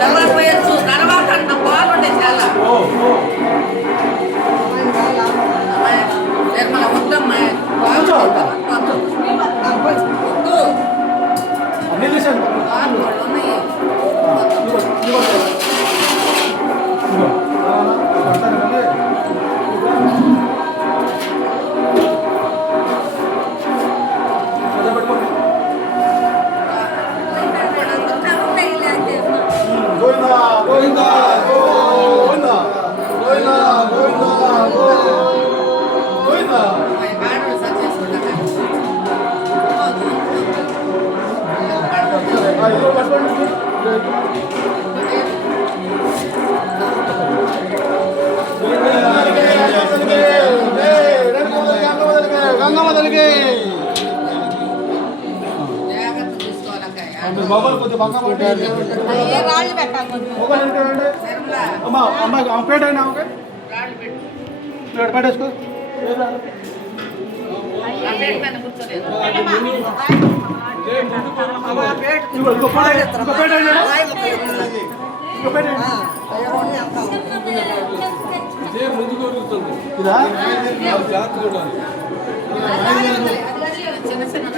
తర్వాత పోయొచ్చు తర్వాత అంత బాగుండే చాలా నిర్మల వద్దమ్మా బాబాలు కొద్దిగా బంగా అమ్మా అమ్మాయి ఆమె పేట అయినా ఆమె ప్లేట్ పెట్టేసుకో ఇంకో పేట ఇదా చిన్న చిన్న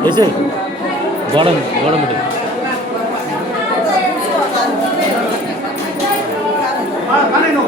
ऐसे गौड़म गौड़म बेटे हाँ खाने नो